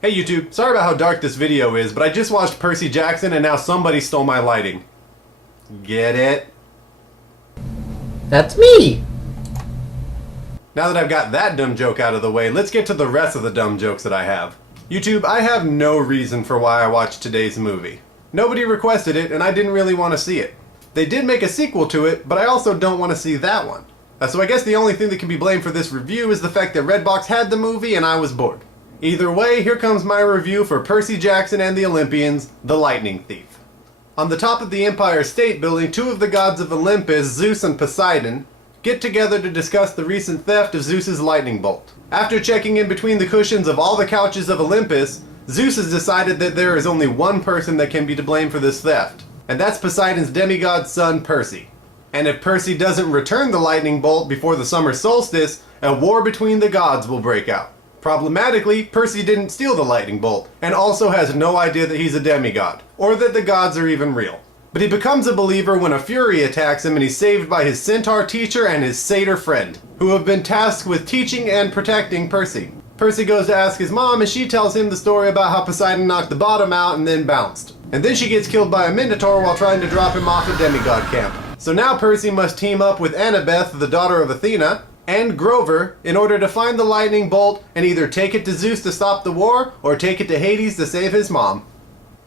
Hey YouTube, sorry about how dark this video is, but I just watched Percy Jackson and now somebody stole my lighting. Get it? That's me! Now that I've got that dumb joke out of the way, let's get to the rest of the dumb jokes that I have. YouTube, I have no reason for why I watched today's movie. Nobody requested it, and I didn't really want to see it. They did make a sequel to it, but I also don't want to see that one. So I guess the only thing that can be blamed for this review is the fact that Redbox had the movie and I was bored. Either way, here comes my review for Percy Jackson and the Olympians, The Lightning Thief. On the top of the Empire State Building, two of the gods of Olympus, Zeus and Poseidon, get together to discuss the recent theft of Zeus's lightning bolt. After checking in between the cushions of all the couches of Olympus, Zeus has decided that there is only one person that can be to blame for this theft, and that's Poseidon's demigod son, Percy. And if Percy doesn't return the lightning bolt before the summer solstice, a war between the gods will break out. Problematically, Percy didn't steal the lightning bolt, and also has no idea that he's a demigod, or that the gods are even real. But he becomes a believer when a fury attacks him and he's saved by his centaur teacher and his satyr friend, who have been tasked with teaching and protecting Percy. Percy goes to ask his mom and she tells him the story about how Poseidon knocked the bottom out and then bounced. And then she gets killed by a minotaur while trying to drop him off a demigod camp. So now Percy must team up with Annabeth, the daughter of Athena, and Grover in order to find the lightning bolt and either take it to Zeus to stop the war or take it to Hades to save his mom.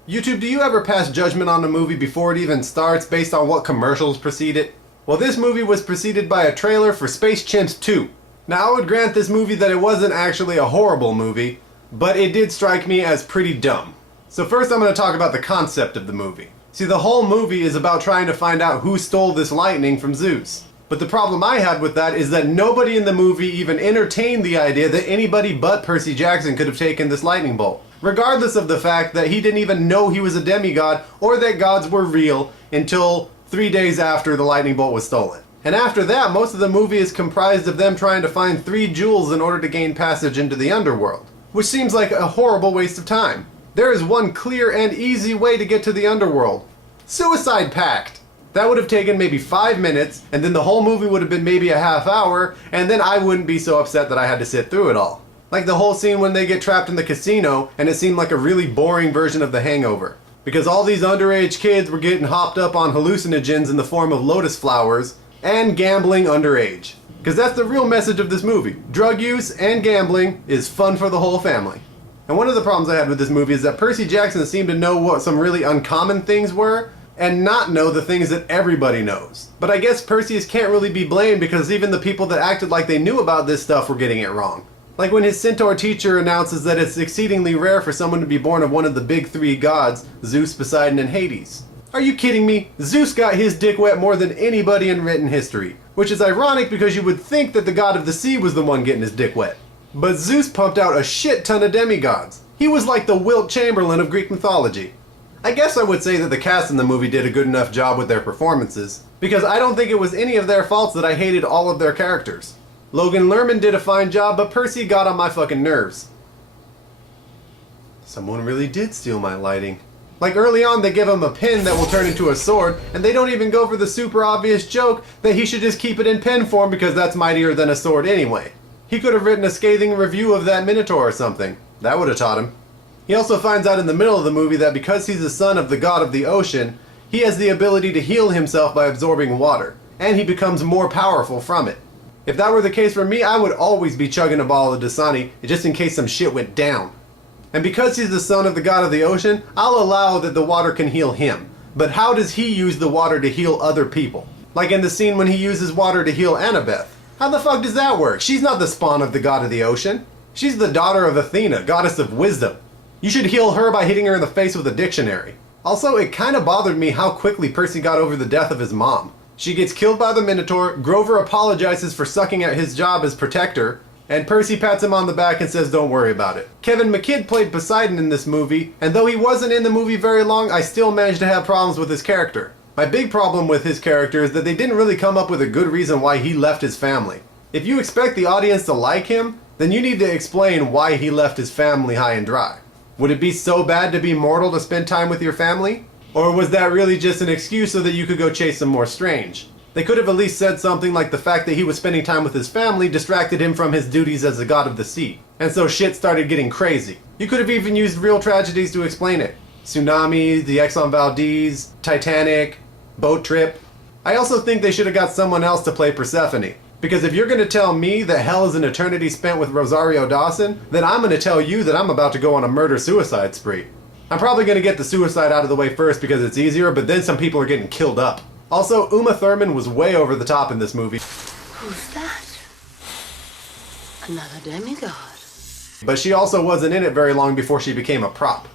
YouTube, do you ever pass judgment on a movie before it even starts based on what commercials precede it? Well, this movie was preceded by a trailer for Space Chimps 2. Now, I would grant this movie that it wasn't actually a horrible movie, but it did strike me as pretty dumb. So first I'm going to talk about the concept of the movie. See, the whole movie is about trying to find out who stole this lightning from Zeus. But the problem I had with that is that nobody in the movie even entertained the idea that anybody but Percy Jackson could have taken this lightning bolt. Regardless of the fact that he didn't even know he was a demigod or that gods were real until 3 days after the lightning bolt was stolen. And after that, most of the movie is comprised of them trying to find 3 jewels in order to gain passage into the underworld, which seems like a horrible waste of time. There is one clear and easy way to get to the underworld. Suicide Pact! That would have taken maybe 5 minutes, and then the whole movie would have been maybe a half hour, and then I wouldn't be so upset that I had to sit through it all. Like the whole scene when they get trapped in the casino, and it seemed like a really boring version of The Hangover. Because all these underage kids were getting hopped up on hallucinogens in the form of lotus flowers, and gambling underage. Because that's the real message of this movie. Drug use and gambling is fun for the whole family. And one of the problems I had with this movie is that Percy Jackson seemed to know what some really uncommon things were, and not know the things that everybody knows. But I guess Perseus can't really be blamed because even the people that acted like they knew about this stuff were getting it wrong. Like when his centaur teacher announces that it's exceedingly rare for someone to be born of one of the big 3 gods, Zeus, Poseidon, and Hades. Are you kidding me? Zeus got his dick wet more than anybody in written history. Which is ironic because you would think that the god of the sea was the one getting his dick wet. But Zeus pumped out a shit ton of demigods. He was like the Wilt Chamberlain of Greek mythology. I guess I would say that the cast in the movie did a good enough job with their performances, because I don't think it was any of their faults that I hated all of their characters. Logan Lerman did a fine job, but Percy got on my fucking nerves. Someone really did steal my lighting. Like early on they give him a pin that will turn into a sword, and they don't even go for the super obvious joke that he should just keep it in pen form because that's mightier than a sword anyway. He could have written a scathing review of that minotaur or something. That would have taught him. He also finds out in the middle of the movie that because he's the son of the god of the ocean, he has the ability to heal himself by absorbing water, and he becomes more powerful from it. If that were the case for me, I would always be chugging a ball of Dasani just in case some shit went down. And because he's the son of the god of the ocean, I'll allow that the water can heal him. But how does he use the water to heal other people? Like in the scene when he uses water to heal Annabeth. How the fuck does that work? She's not the spawn of the god of the ocean. She's the daughter of Athena, goddess of wisdom. You should heal her by hitting her in the face with a dictionary. Also, it kinda bothered me how quickly Percy got over the death of his mom. She gets killed by the Minotaur, Grover apologizes for sucking at his job as protector, and Percy pats him on the back and says don't worry about it. Kevin McKidd played Poseidon in this movie, and though he wasn't in the movie very long, I still managed to have problems with his character. My big problem with his character is that they didn't really come up with a good reason why he left his family. If you expect the audience to like him, then you need to explain why he left his family high and dry. Would it be so bad to be mortal to spend time with your family? Or was that really just an excuse so that you could go chase some more strange? They could have at least said something like the fact that he was spending time with his family distracted him from his duties as the god of the sea. And so shit started getting crazy. You could have even used real tragedies to explain it. Tsunami, the Exxon Valdez, Titanic, boat trip. I also think they should have got someone else to play Persephone. Because if you're going to tell me that hell is an eternity spent with Rosario Dawson, then I'm going to tell you that I'm about to go on a murder-suicide spree. I'm probably going to get the suicide out of the way first because it's easier, but then some people are getting killed up. Also, Uma Thurman was way over the top in this movie. Who's that? Another demigod. But she also wasn't in it very long before she became a prop.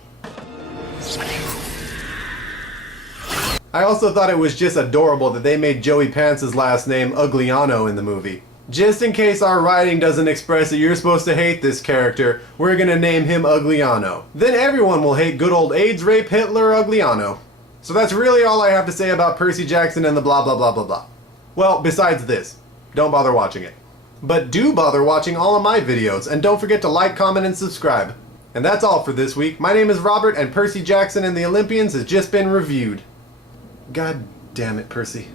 I also thought it was just adorable that they made Joey Pants' last name Ugliano in the movie. Just in case our writing doesn't express that you're supposed to hate this character, we're gonna name him Ugliano. Then everyone will hate good old AIDS rape Hitler Ugliano. So that's really all I have to say about Percy Jackson and the blah blah blah blah blah. Well, besides this, don't bother watching it. But do bother watching all of my videos, and don't forget to like, comment, and subscribe. And that's all for this week. My name is Robert, and Percy Jackson and the Olympians has just been reviewed. God damn it, Percy.